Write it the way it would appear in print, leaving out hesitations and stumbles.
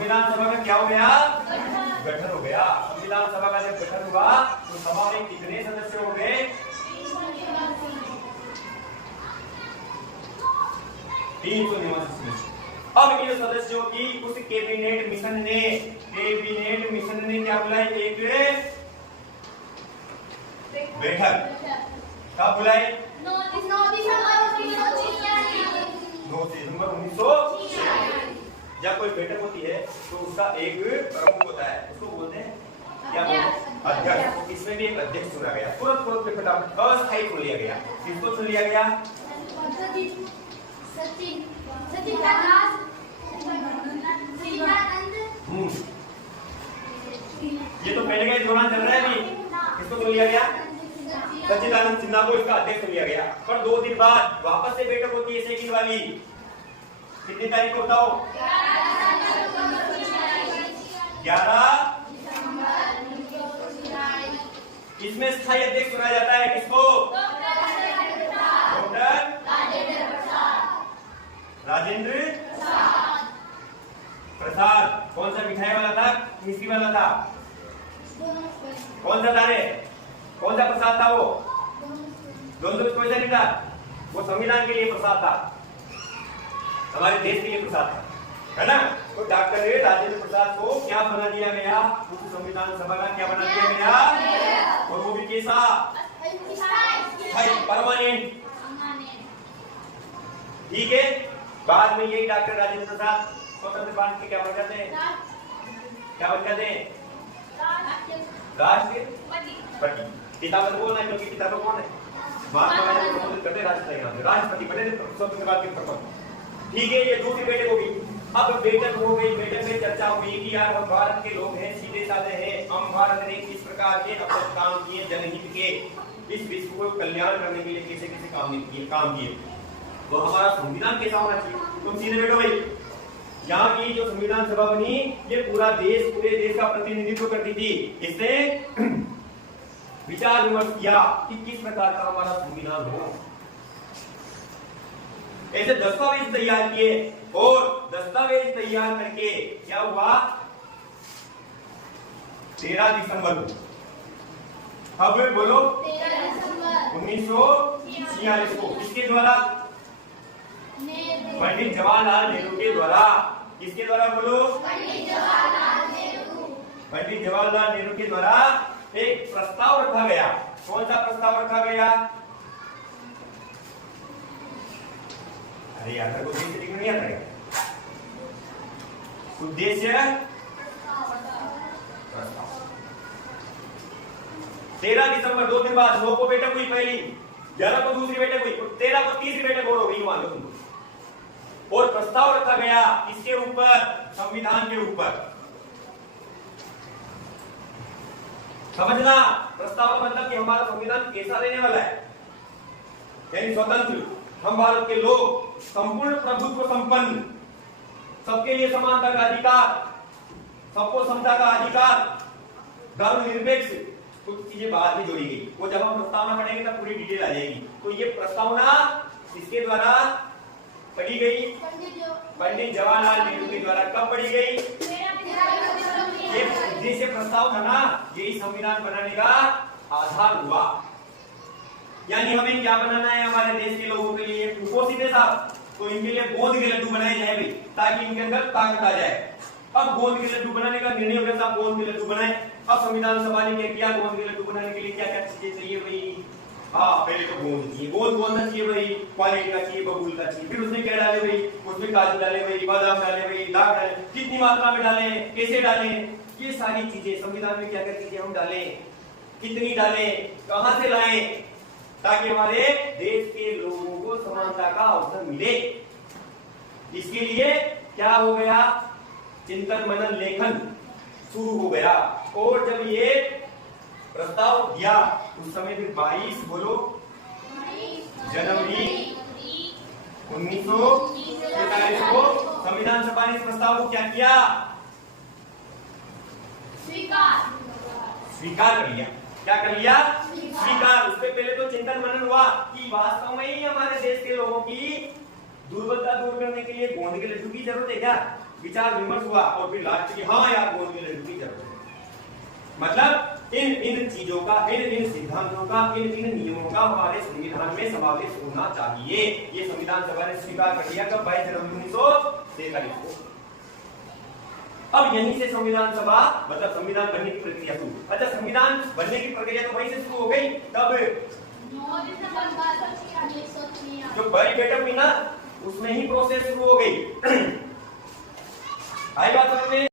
संविधान सभा का क्या हो गया? गठन हो गया। संविधान सभा का जब गठन हुआ तो सभा में कितने सदस्य हो गए? 389 सदस्य। अब इन सदस्यों की उस कैबिनेट मिशन ने क्या बुलाई? एक बैठक। कब बुलाई? 9 दिसंबर 1946। जब कोई बैठक होती है तो उसका एक प्रमुख होता है, उसको बोलते हैं क्या? अध्यक्ष। तो इसमें भी एक अध्यक्ष चुना गया, तुरंत पे फटाफट अस्थायी चुन लिया गया। किसको चुन लिया गया? ये तो पहले के दौरान चल रहा है अभी। किसको चुन लिया गया? सच्चिदानंद सिन्हा को इसका अध्यक्ष चुन लिया गया। पर 2 दिन बाद वापस से बैठक होती है सेकंड वाली। कितनी तारीख को बताओ? 11। इसमें स्थायी अध्यक्ष चुना जाता है किसको? डॉक्टर राजेंद्र प्रसाद। कौन सा मिठाई वाला था? मिश्री वाला था? कौन सा था रे? कौन सा प्रसाद था वो? दोनों में कोई सा नहीं था? वो संविधान के लिए प्रसाद था, हमारे देश के लिए प्रसाद था, है ना? तो डॉक्टर राजेंद्र प्रसाद को क्या बना दिया गया? उस संविधान सभा का क्या बना दिया गया? और वो भी कैसा? परमानेंट। ठीक है। बाद में यही डॉक्टर राजेंद्र प्रसाद स्वतंत्र भारत के क्या बन जाते हैं? क्या बन जाते हैं? राष्ट्रपति। पिता मतलब कौन है? क्योंकि पिता तो कौन है? महात्मा गांधी को संबोधित करते राष्ट्रपति बने स्वतंत्र भारत के प्रथम। ठीक है। ये दूसरी बैठक होगी। अब बैठक हो गई, बैठक में चर्चा हुई कि यार हम भारत के लोग हैं, सीधे साधे हैं, हम भारत ने किस प्रकार के अब तक काम किए जनहित के, इस विश्व को कल्याण करने के लिए कैसे कैसे काम किए, तो हमारा संविधान कैसा होना चाहिए। तुम सीधे बैठो भाई। यहाँ की जो संविधान सभा बनी ये पूरे देश का प्रतिनिधित्व करती थी। इसने विचार विमर्श किया कि किस प्रकार का हमारा संविधान हो। ऐसे दस्तावेज तैयार किए और दस्तावेज तैयार करके क्या हुआ? 13 दिसंबर को। अब बोलो 1946 को किसके द्वारा? पंडित जवाहरलाल नेहरू के द्वारा। किसके द्वारा बोलो? पंडित जवाहरलाल नेहरू के द्वारा एक प्रस्ताव रखा गया। कौन सा प्रस्ताव रखा गया? अरे यार को उद्देश्य लिखना नहीं आता है। उद्देश्य 13 दिसंबर 2 दिन बाद 9 को बैठक हुई पहली, 11 को दूसरी बैठक हुई, 13 को तीसरी बैठक और हो गई मान लो तुम। और प्रस्ताव रखा गया इसके ऊपर, संविधान के ऊपर। समझना, प्रस्ताव का मतलब कि हमारा संविधान कैसा रहने वाला है, यानी स्वतंत्र, हम भारत के लोग संपूर्ण प्रभुत्व संपन्न, सबके लिए समानता का अधिकार, सबको समता का अधिकार, धर्मनिरपेक्ष। कुछ चीजें बाद में जोड़ी गई, वो जब हम प्रस्तावना पढ़ेंगे तब पूरी डिटेल आ जाएगी। तो ये प्रस्तावना किसके द्वारा पढ़ी गई? पंडित जवाहरलाल नेहरू के द्वारा। कब पढ़ी गई? ये उद्देश्य प्रस्ताव था ना, यही संविधान बनाने का आधार हुआ। यानी हमें क्या बनाना है हमारे देश के लोगों के लिए? कुपोषित है साहब, तो इनके लिए गोंद के लड्डू बनाए जाए भाई, ताकि इनके अंदर ताकत आ जाए। अब गोंद के लड्डू बनाने का निर्णय हो गया साहब, गोंद के लड्डू बनाए। अब संविधान सभा ने क्या किया? गोंद के लड्डू बनाने के लिए क्या क्या चीजें चाहिए भाई? हाँ, पहले तो गोंद चाहिए। गोंद कौन सा चाहिए भाई? क्वालिटी का चाहिए, बबूल का चाहिए। फिर उसमें क्या डाले भाई? उसमें काजू डाले भाई, बादाम डाले भाई, दाग डाले, कितनी मात्रा में डाले, कैसे डाले, ये सारी चीजें संविधान में क्या क्या चीजें हम डालें, कितनी डालें, कहां से लाएं, ताकि हमारे देश के लोगों को समानता का अवसर मिले। इसके लिए क्या हो गया? चिंतन मनन लेखन शुरू हो गया। और जब ये प्रस्ताव दिया उस समय फिर 22 बोलो जनवरी 1947 को संविधान सभा ने इस प्रस्ताव को क्या किया? स्वीकार कर लिया। क्या कर लिया? स्वीकार। उससे पहले तो चिंतन मनन हुआ कि वास्तव में ही हमारे देश के लोगों की दुर्बलता दूर करने के लिए गोंद के लड्डू की जरूरत है क्या? विचार विमर्श हुआ और फिर लास्ट की हाँ यार गोद में लड़की की जरूरत है। मतलब इन चीजों का, इन सिद्धांतों का, इन नियमों का हमारे संविधान में समावेश होना चाहिए। ये संविधान सभा ने स्वीकार कर लिया कब? 22 जनवरी 1943 को। अब यहीं से संविधान सभा मतलब संविधान बनने की प्रक्रिया शुरू। अच्छा, संविधान बनने की प्रक्रिया तो वहीं से शुरू हो गई। तब 9 दिसंबर 1963 जो बड़ी बैठक हुई ना, उसमें ही प्रोसेस शुरू हो गई। आई बात समझ में?